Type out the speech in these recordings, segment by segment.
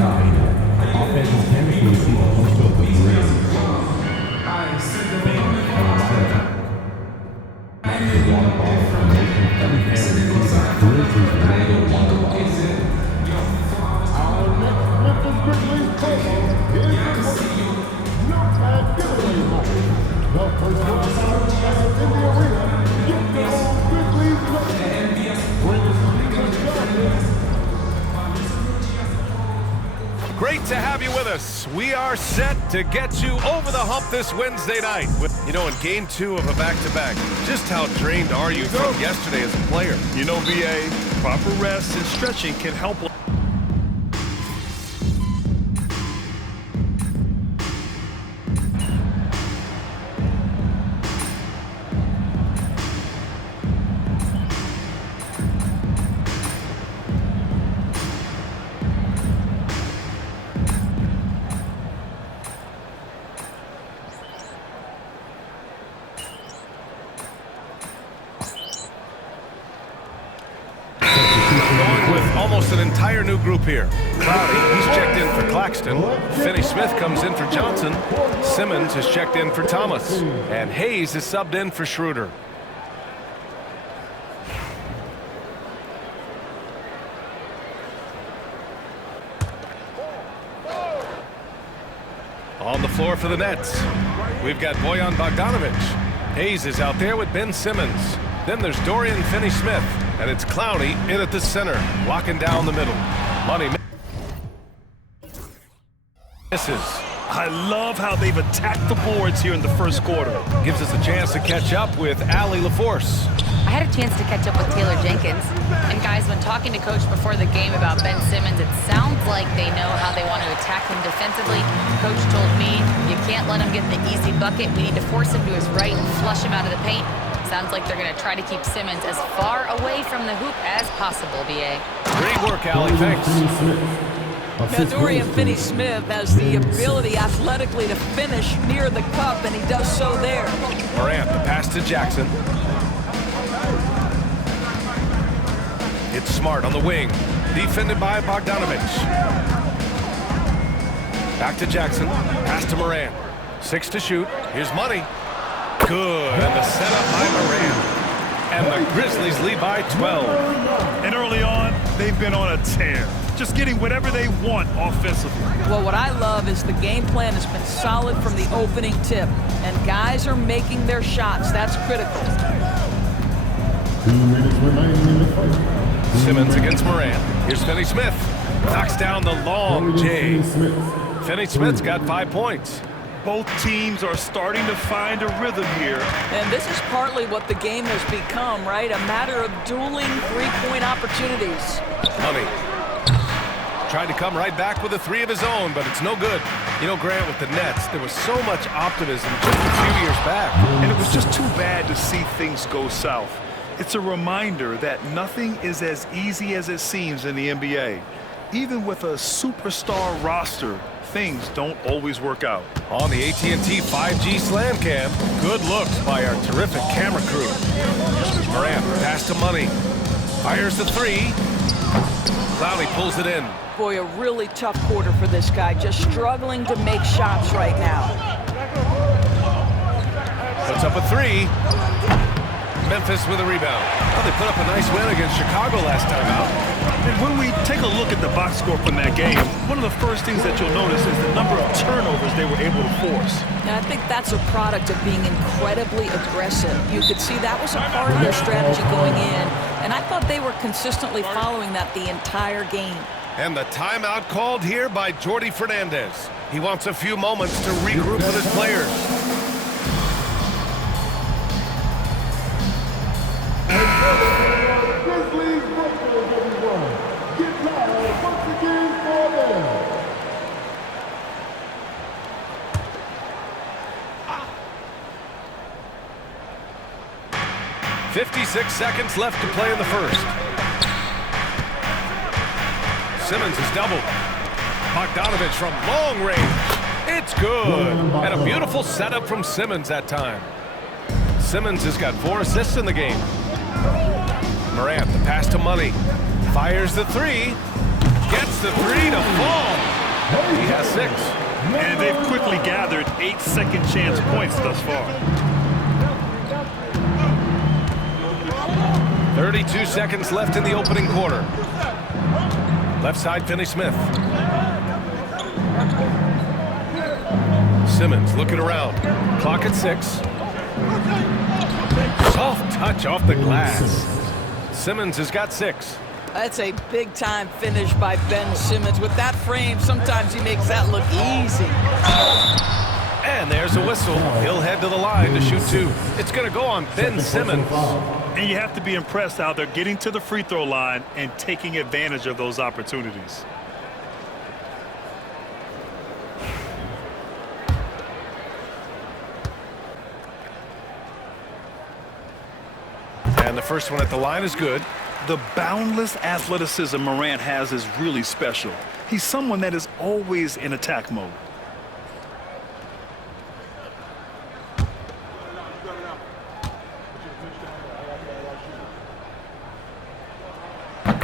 Offensive chemistry is also the bridge. The water ball formation, every fan receives a Grizzlies branded water ball. Our next Memphis Grizzlies promo is Notepad Giveaway Night. The first one to sign in the arena, get their own Grizzlies notepad. Bring us to Great to have you with us. We are set to get you over the hump this Wednesday night. You know, in game 2 of a back-to-back, just how drained are you from yesterday as a player? You know, VA, proper rest and stretching can help. Almost an entire new group here. Cloudy, he's checked in for Claxton. Finney Smith comes in for Johnson. Simmons is checked in for Thomas. And Hayes is subbed in for Schroeder. On the floor for the Nets, we've got Bojan Bogdanovic. Hayes is out there with Ben Simmons. Then there's Dorian Finney-Smith, and it's Clowney in at the center, locking down the middle. Money misses. I love how they've attacked the boards here in the first quarter. Gives us a chance to catch up with Allie LaForce. I had a chance to catch up with Taylor Jenkins. And guys, when talking to Coach before the game about Ben Simmons, it sounds like they know how they want to attack him defensively. Coach told me, you can't let him get the easy bucket. We need to force him to his right and flush him out of the paint. Sounds like they're going to try to keep Simmons as far away from the hoop as possible, BA. Great work, Allie. Thanks. Now, Dorian Finney-Smith has the ability athletically to finish near the cup, and he does so there. Morant, the pass to Jackson. It's Smart on the wing. Defended by Bogdanovic. Back to Jackson. Pass to Morant. 6 to shoot. Here's Money. Good, and the setup by Morant. And the Grizzlies lead by 12. And early on, they've been on a tear, just getting whatever they want offensively. Well, what I love is the game plan has been solid from the opening tip, and guys are making their shots. That's critical. 2 minutes remaining in the fight. Simmons against Morant. Here's Finney-Smith. Knocks down the long J. Finney-Smith's got 5 points. Both teams are starting to find a rhythm here. And this is partly what the game has become, right? A matter of dueling three-point opportunities. Money. Tried to come right back with a 3 of his own, but it's no good. You know, Grant, with the Nets, there was so much optimism just a few years back. And it was just too bad to see things go south. It's a reminder that nothing is as easy as it seems in the NBA. Even with a superstar roster, things don't always work out. On the AT&T 5G Slam Cam, good looks by our terrific camera crew. Morant, pass to Money. Fires the 3. Clowney pulls it in. Boy, a really tough quarter for this guy, just struggling to make shots right now. Puts up a 3. Memphis with a rebound. Well, they put up a nice win against Chicago last time out. And when we take a look at the box score from that game, one of the first things that you'll notice is the number of turnovers they were able to force. And I think that's a product of being incredibly aggressive. You could see that was a part of their strategy going in, and I thought they were consistently following that the entire game. And the timeout called here by Jordi Fernandez. He wants a few moments to regroup with his players. Grizzlies Breakers, everyone. Get loud once again for them. 56 seconds left to play in the first. Simmons is doubled. Bogdanovic from long range. It's good. And a beautiful setup from Simmons that time. Simmons has got 4 assists in the game. Morant, the pass to Money. Fires the 3. Gets the three to fall. He has 6. And they've quickly gathered 8 second chance points thus far. 32 seconds left in the opening quarter. Left side, Finney Smith. Simmons looking around. Clock at 6. Soft touch off the glass. Simmons has got 6. That's a big-time finish by Ben Simmons. With that frame, sometimes he makes that look easy. And there's a whistle. He'll head to the line to shoot 2. It's going to go on Ben Simmons. And you have to be impressed how they're getting to the free throw line and taking advantage of those opportunities. And the first one at the line is good. The boundless athleticism Morant has is really special. He's someone that is always in attack mode.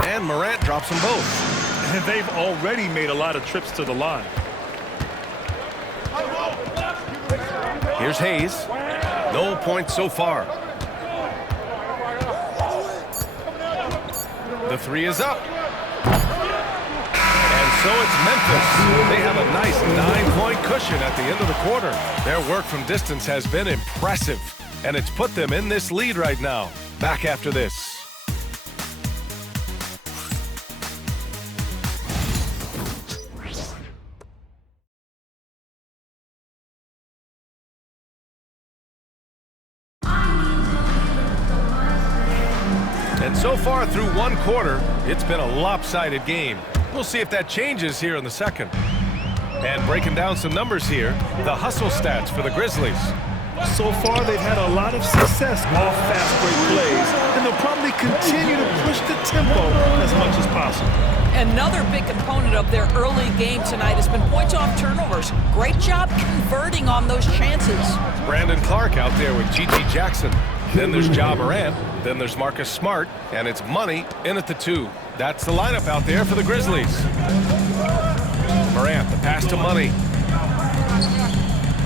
And Morant drops them both. And they've already made a lot of trips to the line. Here's Hayes. No points so far. The 3 is up. And so it's Memphis. They have a nice 9-point cushion at the end of the quarter. Their work from distance has been impressive, and it's put them in this lead right now. Back after this. And so far through one quarter, it's been a lopsided game. We'll see if that changes here in the second. And breaking down some numbers here, the hustle stats for the Grizzlies. So far, they've had a lot of success off fast break plays, and they'll probably continue to push the tempo as much as possible. Another big component of their early game tonight has been points off turnovers. Great job converting on those chances. Brandon Clark out there with G.G. Jackson. Then there's Ja Morant. Then there's Marcus Smart. And it's Money in at the 2. That's the lineup out there for the Grizzlies. Morant, the pass to Money.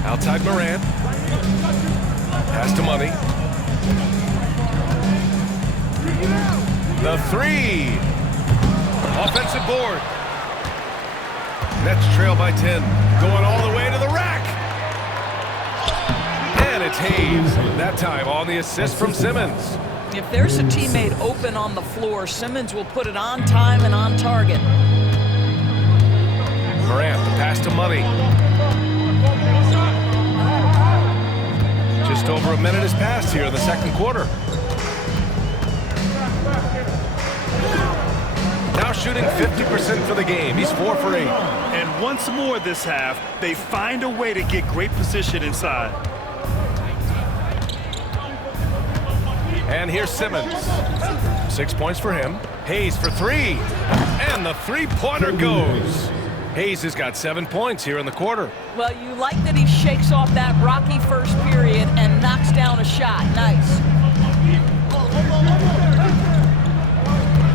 Outside Morant. Pass to Money. The 3. Offensive board. Nets trail by 10. Going all the way to the rack. And it's Hayes. That time on the assist from Simmons. If there's a teammate open on the floor, Simmons will put it on time and on target. Morant, the pass to Money. Just over a minute has passed here in the second quarter. Now shooting 50% for the game. He's 4 for 8. And once more this half, they find a way to get great position inside. And here's Simmons. 6 points for him. Hayes for 3. And the three-pointer goes. Hayes has got 7 points here in the quarter. Well, you like that he shakes off that rocky first period and knocks down a shot. Nice.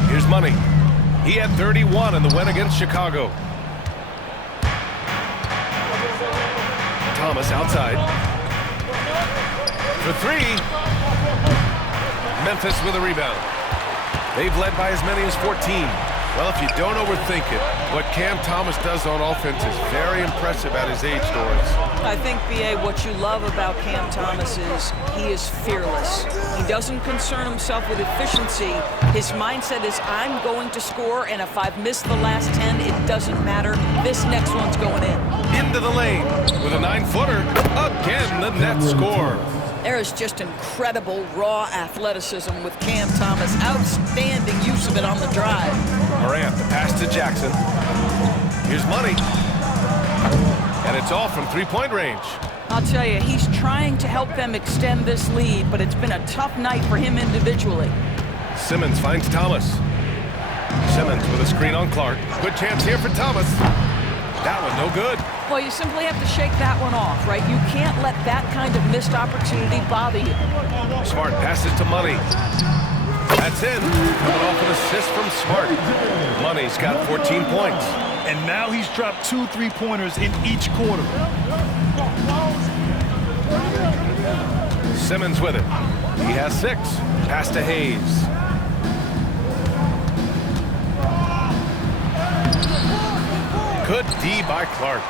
Here's Money. He had 31 in the win against Chicago. Thomas outside. For 3. Memphis with a rebound. They've led by as many as 14. Well, if you don't overthink it, what Cam Thomas does on offense is very impressive at his age, Doris. I think, B.A., what you love about Cam Thomas is he is fearless. He doesn't concern himself with efficiency. His mindset is, I'm going to score, and if I've missed the last 10, it doesn't matter. This next one's going in. Into the lane with a 9-footer. Again, the Nets score. There is just incredible raw athleticism with Cam Thomas. Outstanding use of it on the drive. Morant, the pass to Jackson. Here's Money. And it's all from three-point range. I'll tell you, he's trying to help them extend this lead, but it's been a tough night for him individually. Simmons finds Thomas. Simmons with a screen on Clark. Good chance here for Thomas. That one no good. Well, you simply have to shake that one off, right? You can't let that kind of missed opportunity bother you. Smart passes to Money. That's in. Coming off an assist from Smart. Money's got 14 points. And now he's dropped 2 3-pointers in each quarter. Simmons with it. He has 6. Pass to Hayes. Good D by Clark.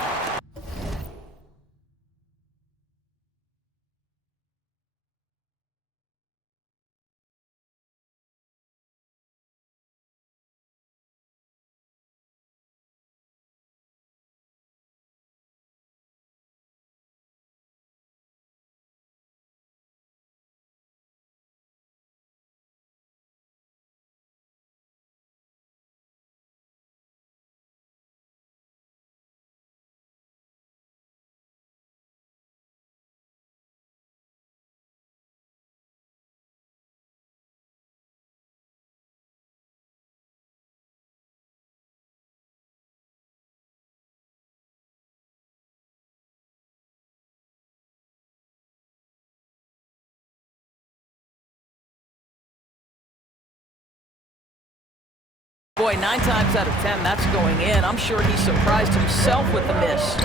Boy, 9 times out of 10, that's going in. I'm sure he surprised himself with the miss.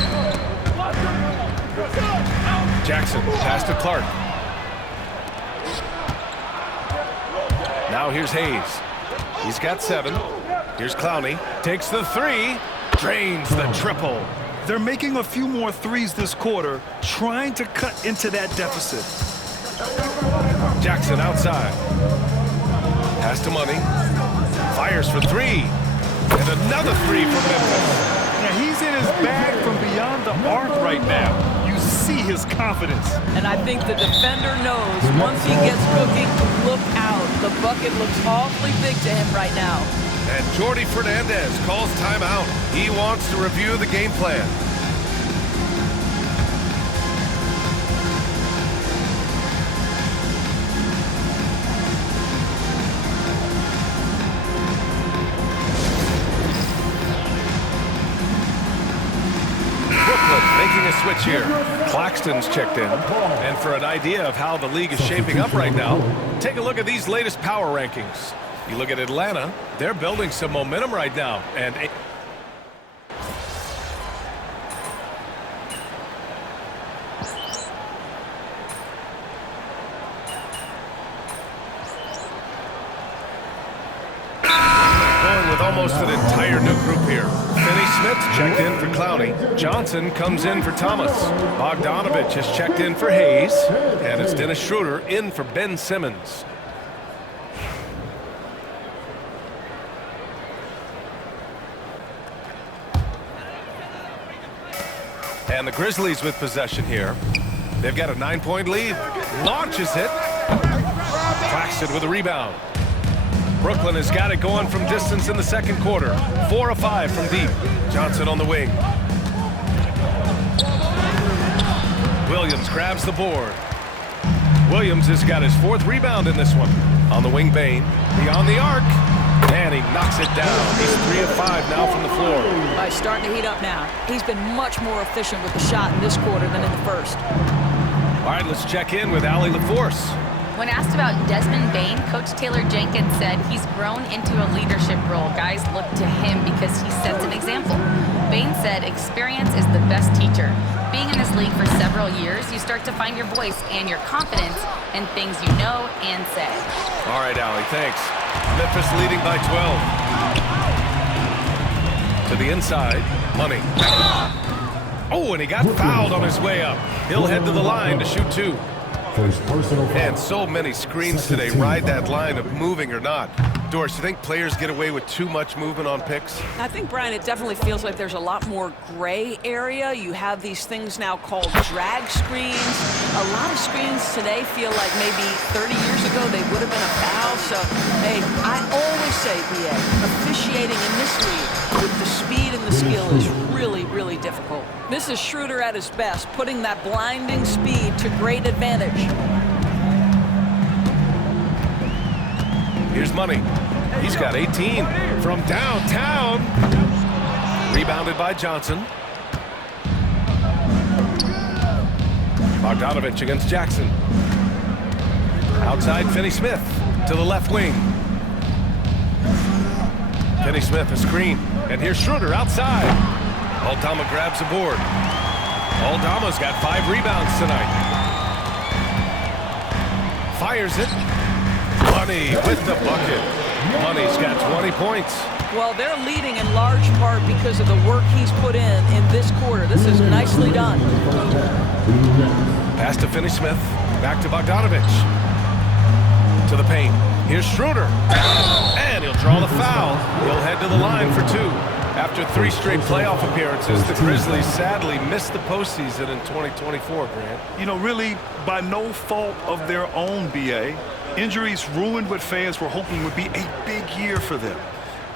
Jackson, pass to Clark. Now here's Hayes. He's got 7. Here's Clowney. Takes the 3. Drains the triple. They're making a few more threes this quarter, trying to cut into that deficit. Jackson outside. Pass to Money. Fires for 3. And another 3 from Memphis. Now he's in his bag from beyond the arc right now. You see his confidence. And I think the defender knows once he gets cooking, look out. The bucket looks awfully big to him right now. And Jordi Fernandez calls timeout. He wants to review the game plan. Making a switch here. Claxton's checked in. And for an idea of how the league is shaping up right now, take a look at these latest power rankings. You look at Atlanta, they're building some momentum right now. And going with almost an entire new group here. Finney Smith checked in for Clowney. Johnson comes in for Thomas. Bogdanovich has checked in for Hayes. And it's Dennis Schroeder in for Ben Simmons. And the Grizzlies with possession here. They've got a 9-point lead. Launches it. Claxton with a rebound. Brooklyn has got it going from distance in the second quarter. 4 of 5 from deep. Johnson on the wing. Williams grabs the board. Williams has got his 4th rebound in this one. On the wing, Bane. Beyond the arc. And he knocks it down. He's 3 of 5 now from the floor. He's starting to heat up now. He's been much more efficient with the shot in this quarter than in the first. All right, let's check in with Allie LaForce. When asked about Desmond Bane, Coach Taylor Jenkins said he's grown into a leadership role. Guys look to him because he sets an example. Bane said experience is the best teacher. Being in this league for several years, you start to find your voice and your confidence in things you know and say. All right, Allie, thanks. Memphis leading by 12. To the inside, Money. Oh, and he got fouled on his way up. He'll head to the line to shoot 2. And so many screens today ride that line of moving or not. Doris, you think players get away with too much movement on picks? I think, Brian, it definitely feels like there's a lot more gray area. You have these things now called drag screens. A lot of screens today feel like maybe 30 years ago they would have been a foul. So, hey, I always say, BA, officiating in this league with the speed and the skill is really, really difficult. This is Schroeder at his best, putting that blinding speed to great advantage. Here's Money. He's got 18 from downtown. Rebounded by Johnson. Bogdanovich against Jackson. Outside, Finney Smith. to the left wing. Finney Smith, a screen. And here's Schroeder outside. Aldama grabs a board. Aldama's got 5 rebounds tonight. Fires it. Money with the bucket. Money's got 20 points. Well, they're leading in large part because of the work he's put in this quarter. This is nicely done. Pass to Finney Smith. Back to Bogdanovic. To the paint. Here's Schroeder. And he'll draw the foul. He'll head to the line for 2. After 3 straight playoff appearances, the Grizzlies sadly missed the postseason in 2024, Grant. You know, really, by no fault of their own, B.A. Injuries ruined what fans were hoping would be a big year for them.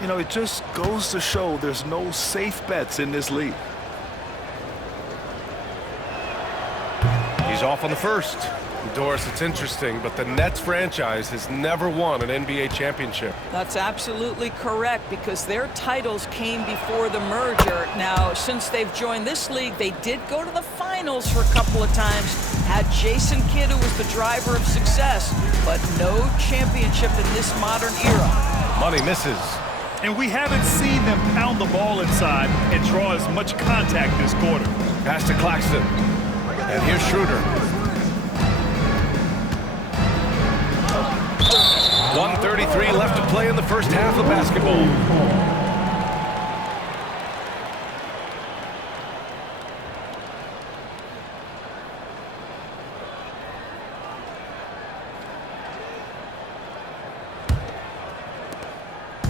You know, it just goes to show there's no safe bets in this league. He's off on the first. Doris, it's interesting, but the Nets franchise has never won an NBA championship. That's absolutely correct because their titles came before the merger. Now, since they've joined this league, they did go to the finals for a couple of times. Had Jason Kidd, who was the driver of success, but no championship in this modern era. Money misses. And we haven't seen them pound the ball inside and draw as much contact this quarter. Pass to Claxton. And here's Schroeder. 1:33 left to play in the first half of basketball.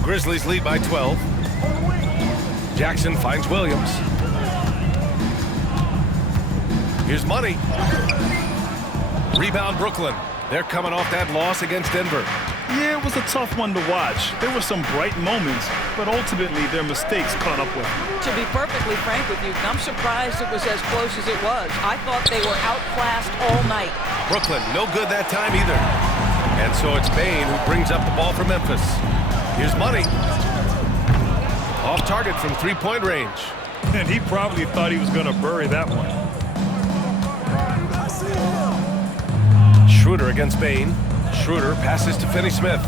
Grizzlies lead by 12. Jackson finds Williams. Here's Money. Rebound Brooklyn. They're coming off that loss against Denver. Yeah, it was a tough one to watch. There were some bright moments, but ultimately their mistakes caught up with them. To be perfectly frank with you, I'm surprised it was as close as it was. I thought they were outclassed all night. Brooklyn, no good that time either. And so it's Bane who brings up the ball for Memphis. Here's Money. Off target from 3-point range. And he probably thought he was going to bury that one. Schroeder against Bane. Schroeder passes to Finney Smith.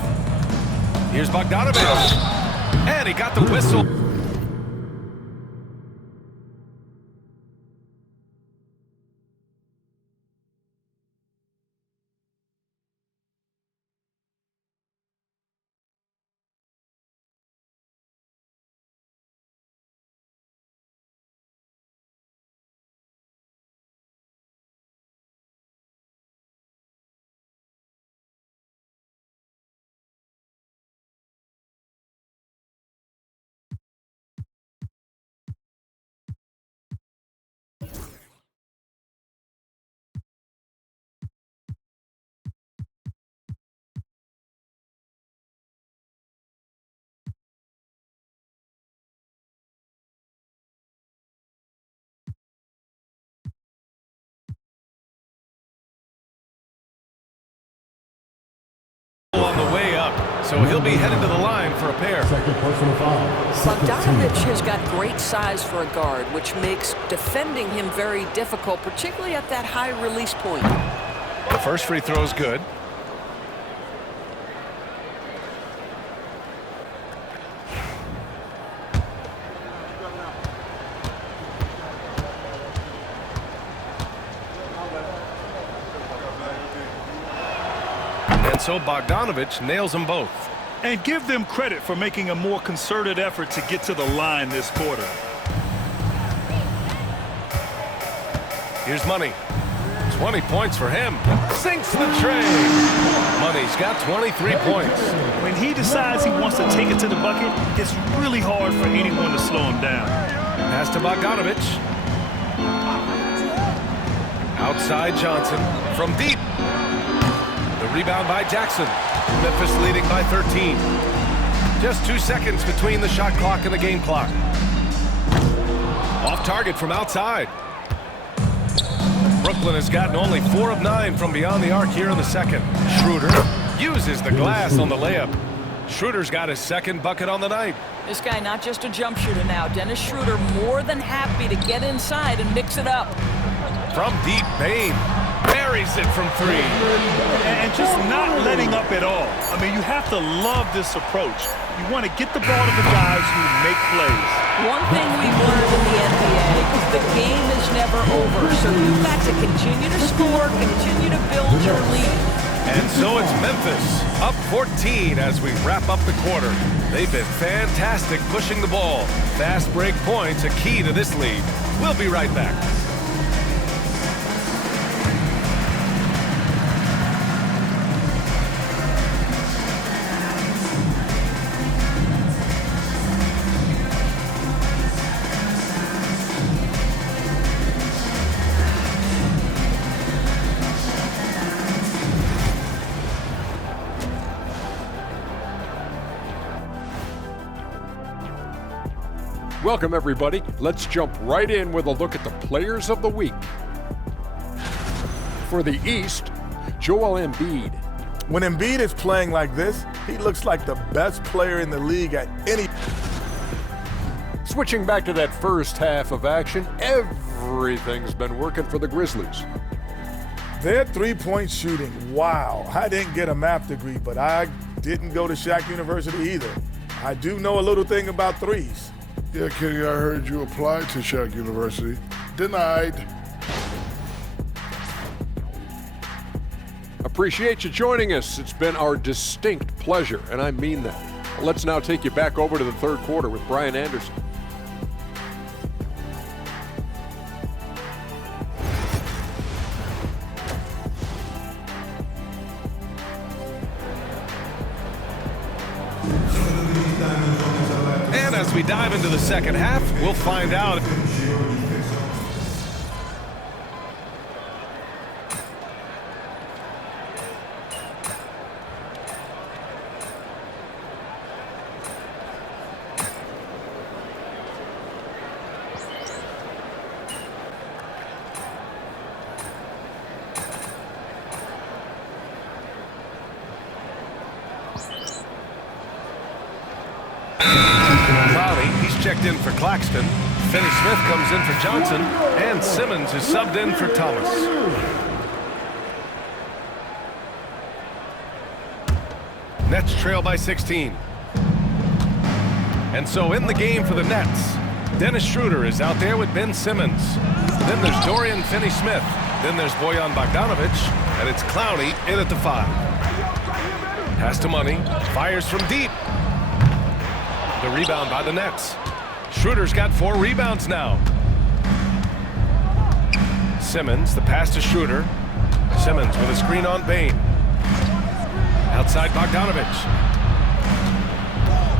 Here's Bogdanovic. And he got the whistle. On the way up, so he'll be headed to the line for a pair. Second personal foul. Bogdanovic has got great size for a guard, which makes defending him very difficult, particularly at that high release point. The first free throw is good. And so Bogdanovic nails them both. And give them credit for making a more concerted effort to get to the line this quarter. Here's Money. 20 points for him. Sinks the tray. Money's got 23 points. When he decides he wants to take it to the bucket, it's really hard for anyone to slow him down. Pass to Bogdanovic. Outside Johnson from deep. The rebound by Jackson. Memphis leading by 13. Just 2 seconds between the shot clock and the game clock. Off target from outside. Brooklyn has gotten only 4 of 9 from beyond the arc here in the second. Schroeder uses the glass on the layup. Schroeder's got his second bucket on the night. This guy not just a jump shooter now. Dennis Schroeder more than happy to get inside and mix it up. From deep, Bane. Buries it from 3. And just not letting up at all. I mean, you have to love this approach. You want to get the ball to the guys who make plays. One thing we've learned in the NBA is the game is never over. So you've got to continue to score, continue to build your lead. And so it's Memphis, up 14 as we wrap up the quarter. They've been fantastic pushing the ball. Fast break points a key to this lead. We'll be right back. Welcome, everybody. Let's jump right in with a look at the players of the week. For the East, Joel Embiid. When Embiid is playing like this, he looks like the best player in the league at any. Switching back to that first half of action, everything's been working for the Grizzlies. Their three-point shooting, wow. I didn't get a math degree, but I didn't go to Shaq University either. I do know a little thing about threes. Yeah, Kenny, I heard you applied to Shaq University. Denied. Appreciate you joining us. It's been our distinct pleasure, and I mean that. Let's now take you back over to the third quarter with Brian Anderson. And as we dive into the second half, we'll find out. He's checked in for Claxton. Finney Smith comes in for Johnson. And Simmons is subbed in for Thomas. Nets trail by 16. And so in the game for the Nets, Dennis Schroeder is out there with Ben Simmons. Then there's Dorian Finney-Smith. Then there's Bojan Bogdanovic. And it's Clowney in at the 5. Pass to Money. Fires from deep. The rebound by the Nets. Schroeder's got 4 rebounds now. Simmons, the pass to Schroeder. Simmons with a screen on Bain. Outside Bogdanovic.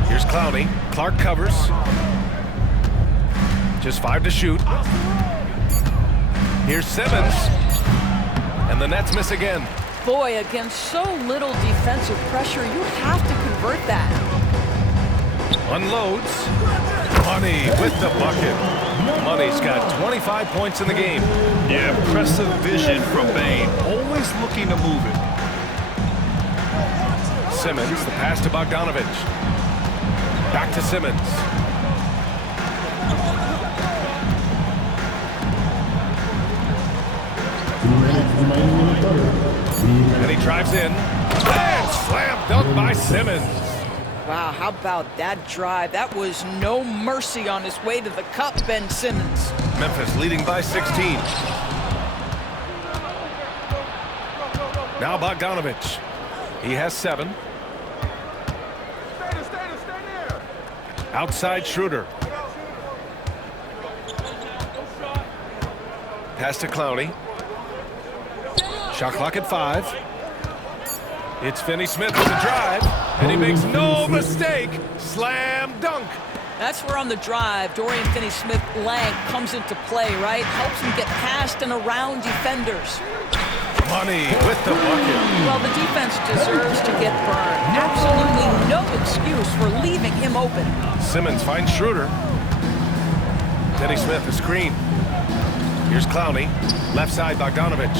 Here's Clowney. Clark covers. Just 5 to shoot. Here's Simmons. And the Nets miss again. Boy, against so little defensive pressure, you have to convert that. Unloads. Money with the bucket. Money's got 25 points in the game. Yeah, impressive vision from Bain. Always looking to move it. Simmons, the pass to Bogdanovic. Back to Simmons. And he drives in. And slam dunk by Simmons. Wow, how about that drive? That was no mercy on his way to the cup, Ben Simmons. Memphis leading by 16. Now Bogdanovic. He has 7. Outside Schroeder. Pass to Clowney. Shot clock at 5. It's Finney-Smith with the drive, and he makes no mistake. Slam dunk. That's where on the drive, Dorian Finney-Smith length comes into play, right? Helps him get past and around defenders. Money with the bucket. Well, the defense deserves to get burned. Absolutely no excuse for leaving him open. Simmons finds Schroeder. Finney-Smith, a screen. Here's Clowney. Left side, Bogdanovic.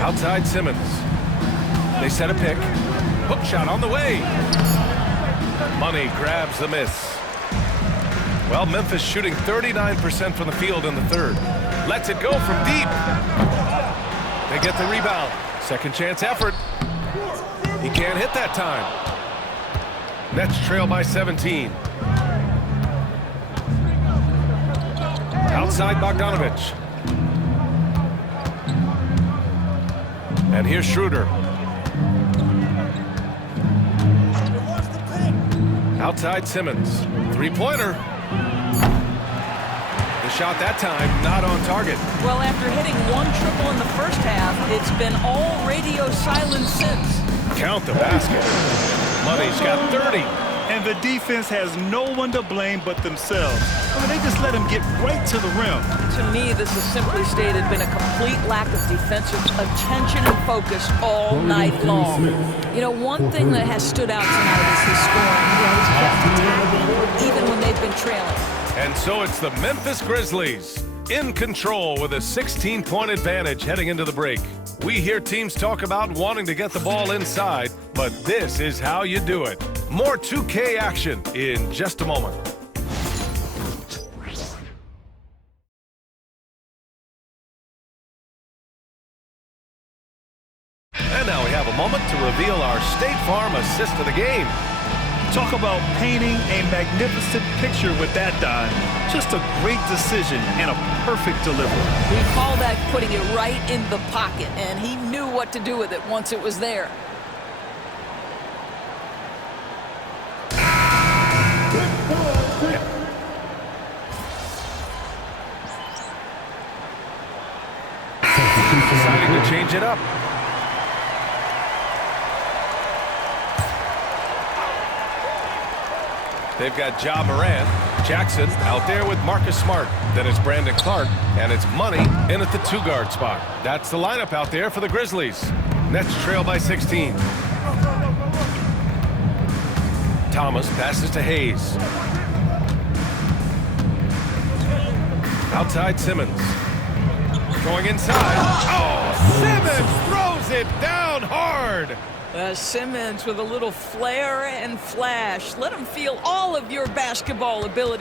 Outside Simmons. They set a pick. Hook shot on the way. Money grabs the miss. Well, Memphis shooting 39% from the field in the third. Lets it go from deep. They get the rebound. Second chance effort. He can't hit that time. Nets trail by 17. Outside Bogdanovich. And here's Schroeder. Outside Simmons. Three-pointer. The shot that time not on target. Well, after hitting one triple in the first half, it's been all radio silence since. Count the basket. Money's got 30. And the defense has no one to blame but themselves. I mean, they just let him get right to the rim. To me, this has simply stated been a complete lack of defensive attention and focus all night long. You know, one thing that has stood out tonight is his scoring. You know, he's kept attacking even when they've been trailing. And so it's the Memphis Grizzlies in control with a 16-point advantage heading into the break. We hear teams talk about wanting to get the ball inside, but this is how you do it. More 2K action in just a moment. And now we have a moment to reveal our State Farm assist of the game. Talk about painting a magnificent picture with that dime. Just a great decision and a perfect delivery. We call that putting it right in the pocket, and he knew what to do with it once it was there. Deciding to change it up. They've got Ja Morant. Jackson out there with Marcus Smart. Then it's Brandon Clark, and it's Money in at the two-guard spot. That's the lineup out there for the Grizzlies. Nets trail by 16. Thomas passes to Hayes. Outside Simmons. Going inside. Oh, Simmons throws it down hard. Simmons with a little flair and flash. Let him feel all of your basketball ability.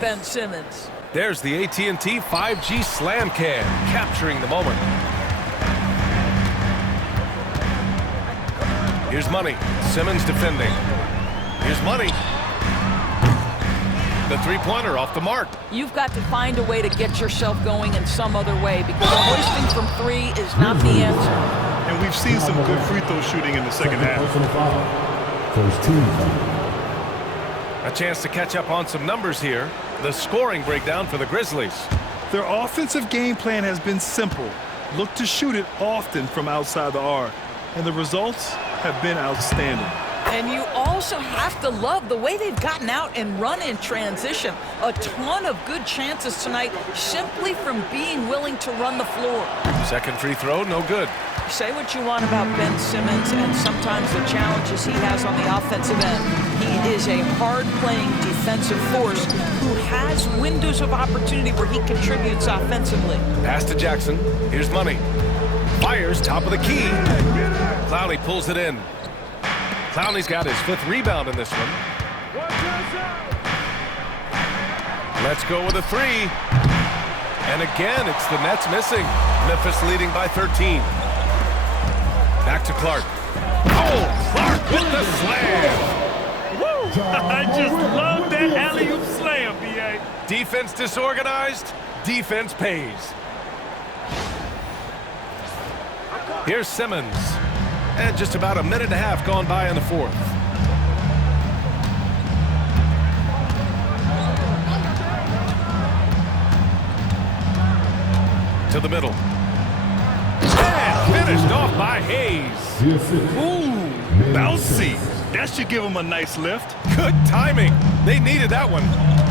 Ben Simmons. There's the AT&T 5G Slam Cam, capturing the moment. Here's Money. Simmons defending. Here's Money. The three-pointer off the mark. You've got to find a way to get yourself going in some other way because hoisting from three is not the answer. And we've seen some good free throw shooting in the second half. First team foul. A chance to catch up on some numbers here. The scoring breakdown for the Grizzlies. Their offensive game plan has been simple. Look to shoot it often from outside the arc. And the results have been outstanding. And you also have to love the way they've gotten out and run in transition. A ton of good chances tonight simply from being willing to run the floor. Second free throw, no good. Say what you want about Ben Simmons and sometimes the challenges he has on the offensive end. He is a hard-playing defensive force who has windows of opportunity where he contributes offensively. Pass to Jackson. Here's Money. Fires top of the key. Clowney pulls it in. Clowney's got his 5th rebound in this one. Let's go with a 3. And again, it's the Nets missing. Memphis leading by 13. Back to Clark. Oh, Clark with the slam. I just love that alley-oop slam, B.A. Defense disorganized, defense pays. Here's Simmons. And just about a minute and a half gone by in the 4th. To the middle. And finished off by Hayes. Ooh, bouncy. That should give him a nice lift. Good timing. They needed that one.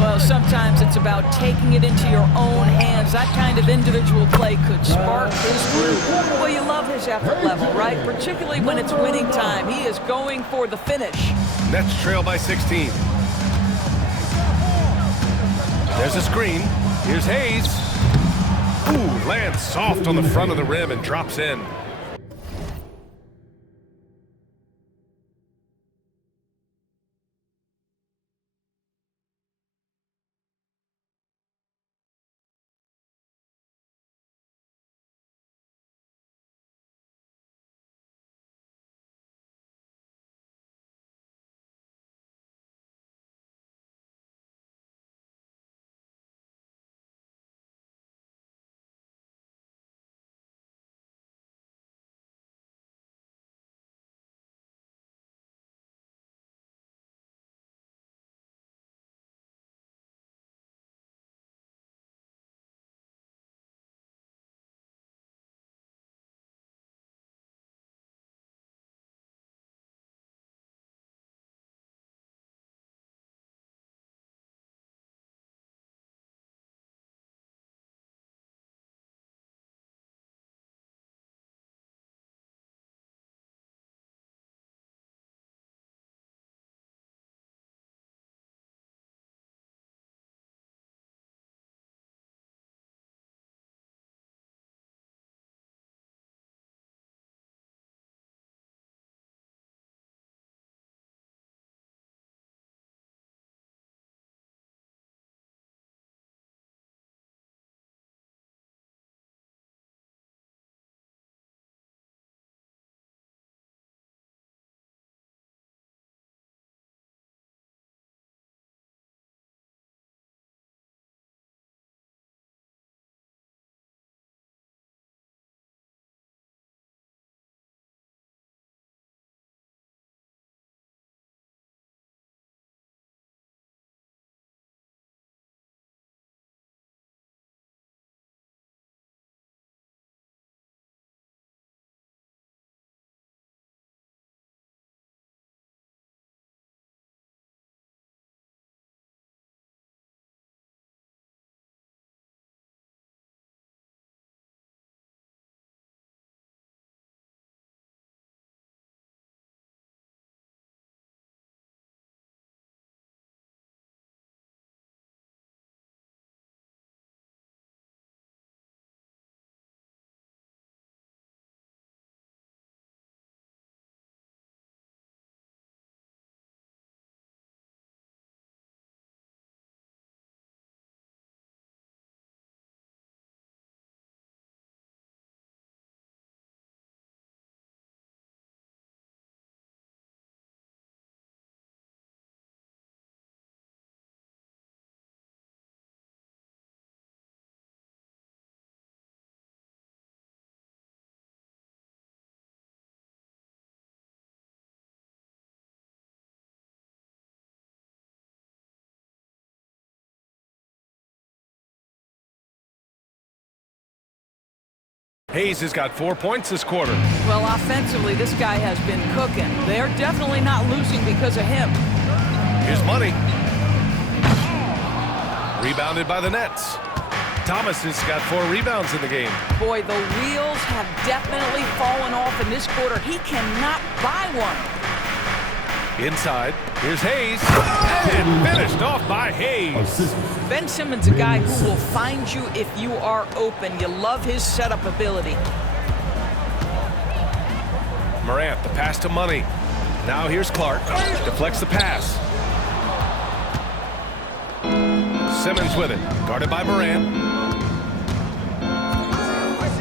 Well, sometimes it's about taking it into your own hands. That kind of individual play could spark his group. Well, you love his effort level, right? Particularly when it's winning time. He is going for the finish. Nets trail by 16. There's a screen. Here's Hayes. Ooh, lands soft on the front of the rim and drops in. Hayes has got 4 points this quarter. Well, offensively, this guy has been cooking. They're definitely not losing because of him. Here's Money. Rebounded by the Nets. Thomas has got 4 rebounds in the game. Boy, the wheels have definitely fallen off in this quarter. He cannot buy one. Inside, here's Hayes. And finished off by Hayes. Ben Simmons, a guy who will find you if you are open. You love his setup ability. Morant, the pass to Money. Now here's Clark. Deflects the pass. Simmons with it. Guarded by Morant.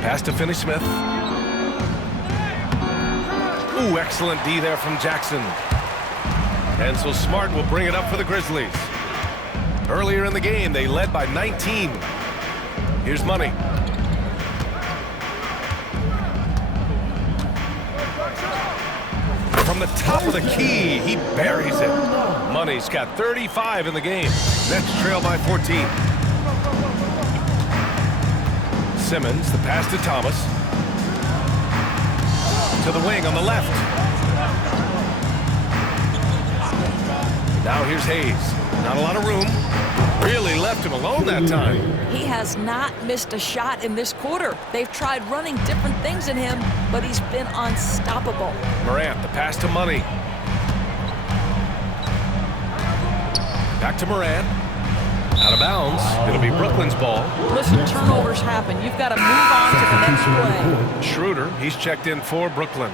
Pass to Finney-Smith. Ooh, excellent D there from Jackson. And so Smart will bring it up for the Grizzlies. Earlier in the game, they led by 19. Here's Money. From the top of the key, he buries it. Money's got 35 in the game. Nets trail by 14. Simmons, the pass to Thomas. To the wing on the left. Now here's Hayes. Not a lot of room. Really left him alone that time. He has not missed a shot in this quarter. They've tried running different things in him, but he's been unstoppable. Morant, the pass to Money. Back to Morant. Out of bounds. It'll be Brooklyn's ball. Listen, turnovers happen. You've got to move on to the next play. Schroeder, he's checked in for Brooklyn.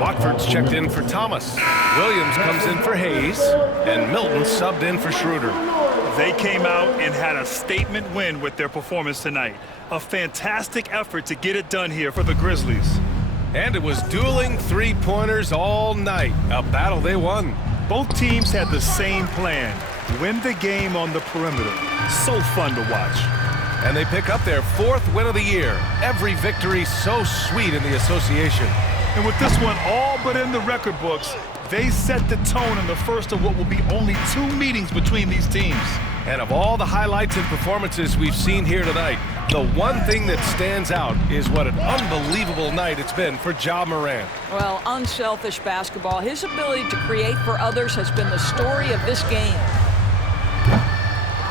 Watford's checked in for Thomas. Williams comes in for Hayes. And Milton subbed in for Schroeder. They came out and had a statement win with their performance tonight. A fantastic effort to get it done here for the Grizzlies. And it was dueling three-pointers all night. A battle they won. Both teams had the same plan. Win the game on the perimeter. So fun to watch. And they pick up their 4th win of the year. Every victory so sweet in the association. And with this one all but in the record books, they set the tone in the first of what will be only 2 meetings between these teams. And of all the highlights and performances we've seen here tonight, the one thing that stands out is what an unbelievable night it's been for Ja Morant. Well, unselfish basketball. His ability to create for others has been the story of this game.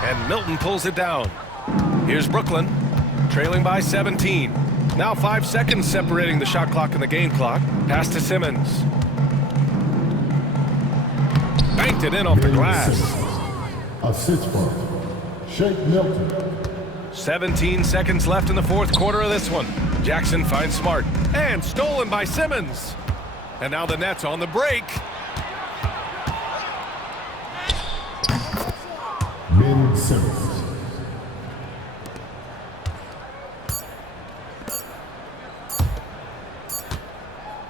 And Milton pulls it down. Here's Brooklyn, trailing by 17. Now 5 seconds separating the shot clock and the game clock. Pass to Simmons. Banked it in off the glass. Assist for Shake Milton. 17 seconds left in the 4th quarter of this one. Jackson finds Smart. And stolen by Simmons. And now the Nets on the break. Ben Simmons.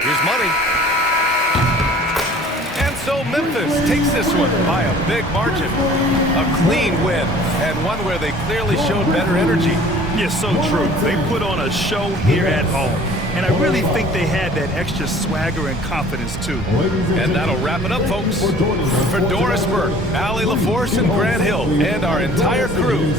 Here's Money. And so Memphis takes this one by a big margin. A clean win, and one where they clearly showed better energy. Yes, so true. They put on a show here at home. And I really think they had that extra swagger and confidence, too. And that'll wrap it up, folks. For Doris Burke, Allie LaForce, and Grant Hill, and our entire crew.